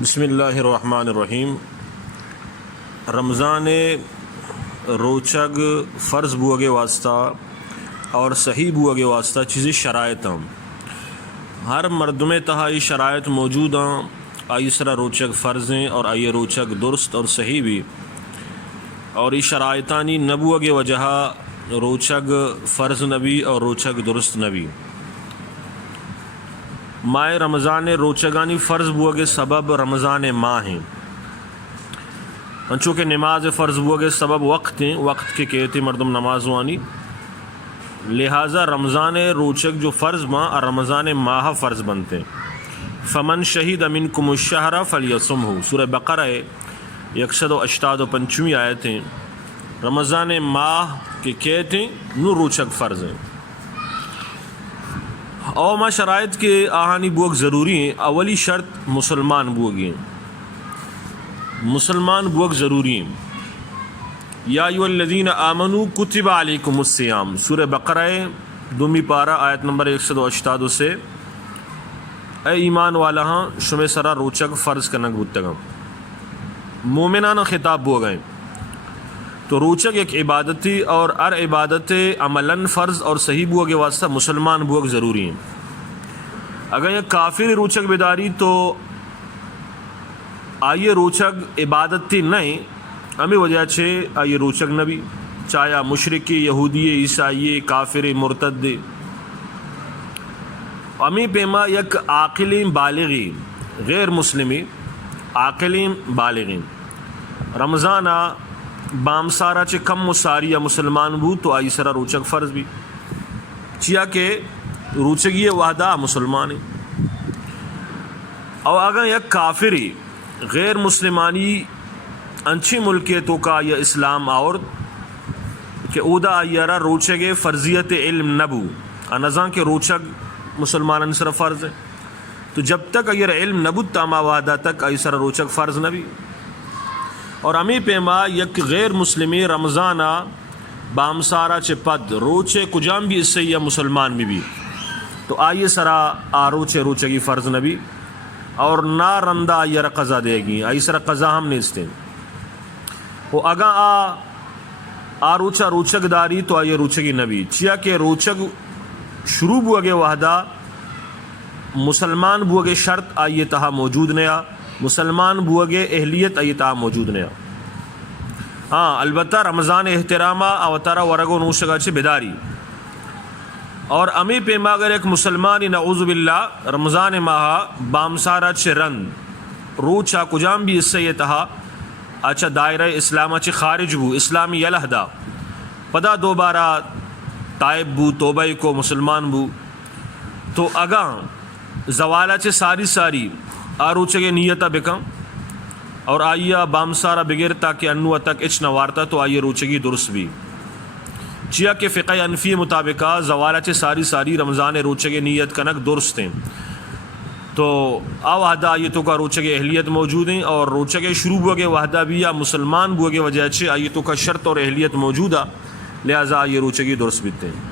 بسم اللہ الرحمن الرحیم. رمضان روچگ فرض بوگے واسطہ اور صحیح بوگے واسطہ چیزیں شرائط ہیں. ہر مرد میں تہائی شرائط موجود ہیں. آئی سرا روچگ فرض ہیں اور آئیے روچگ درست اور صحیح بھی. اور یہ شرائطانی نبوگے وجہ روچگ فرض نبی اور روچگ درست نبی. ماہ رمضان روچگانی فرض بوگے سبب رمضان ماہ ہیں. چونکہ نماز فرض بوگے سبب وقت ہیں، وقت کے کہتے مردم نماز وانی، لہٰذا رمضان روچگ جو فرض ماں اور رمضان ماہ فرض بنتے ہیں. فمن شہید منکم الشہر فلیصمہ، سورہ بقرہ 158 آیتیں. رمضان ماہ کے کہتے نو روچگ فرض ہیں. اور ما شرائط کے آہانی بوگ ضروری ہیں. اولی شرط مسلمان بوگی ہیں، مسلمان بوگ ضروری ہیں. یا ایھا الذین آمنوا کتب علیکم الصیام، سورہ بقرہ 2 پارہ آیت نمبر 168 سے اے ایمان والا ہاں شمع سرا روچگ فرض کنگ بودتگم. مومنانہ خطاب بو گئے تو روچگ ایک عبادتی اور ار عبادت عملاً فرض اور صحیح بوگ کے واسطہ مسلمان بوگ ضروری ہیں. اگر یہ کافر روچگ بیداری تو آئیے روچگ عبادتی نہیں، ہمیں وجہ چھے آئیے روچگ نبی، چاہے مشرکی یہودی عیسائی کافر مرتد. امی پیما یک عاقلین بالغی غیر مسلمی عاقلین بالغین رمضانہ بامسارا چے کم مساری یا مسلمان بو تو آئی سرا روچگ فرض بھی چیا کہ روچگی وحدہ مسلمان ہے. اور اگر یک کافری غیر مسلمانی انچی ملکیتوں کا یا اسلام اور کہ اودا آئیارا روچگ فرضیت علم نبو انزان کے روچگ مسلمان سر فرض ہے، تو جب تک اگر علم نبو تاما وحدہ تک آئی سر روچگ فرض نبی. اور امی پیما یک غیر مسلمی رمضانہ بامسارا چے پد روچے کجام بھی اس سے یا مسلمان بھی تو آئیے سرا آروچے روچگی فرض نبی. اور نا رندہ آئیے قضا دے گی، آئی سرا قضا ہم نہیں استے. وہ اگاں آروچا روچگ داری تو آئیے روچگی نبی چیا کہ روچگ شروع بوگے وحدہ مسلمان بوگے شرط آئیے تہا موجود نیا، مسلمان بوگے اہلیت آئیے تہا موجود نیا. ہاں البتہ رمضان احترامہ اوتارا ورگو نوشگا چھ بیداری. اور امی پیما اگر ایک مسلمانی نعوذ باللہ رمضان ماہ بامسارا چھ رند روچا کجام بھی اس سے یہ تہا اچھا دائرہ اسلام چھ خارج بو اسلامی الہدہ پدا دوبارہ تائب بو توبہ کو مسلمان بو تو اگاں زوالہ چھ ساری آروچگے نیتہ بکم اور آئیہ بامسارا بغیر تاکہ انوہ تک اچ نوارتا تو آئیے روچگی درست بھی چیا کہ فقہ انفی مطابقہ زوالہ چھ ساری رمضان روچگے نیت کنک درست ہیں. تو وحدہ آیتوں کا روچگے اہلیت موجود ہیں اور روچگے شروع بوگے وحدہ بھی یا مسلمان بوگے وجہ چھے آیتوں کا شرط اور اہلیت موجودہ، لہٰذا یہ روچگی درست بیتے ہیں.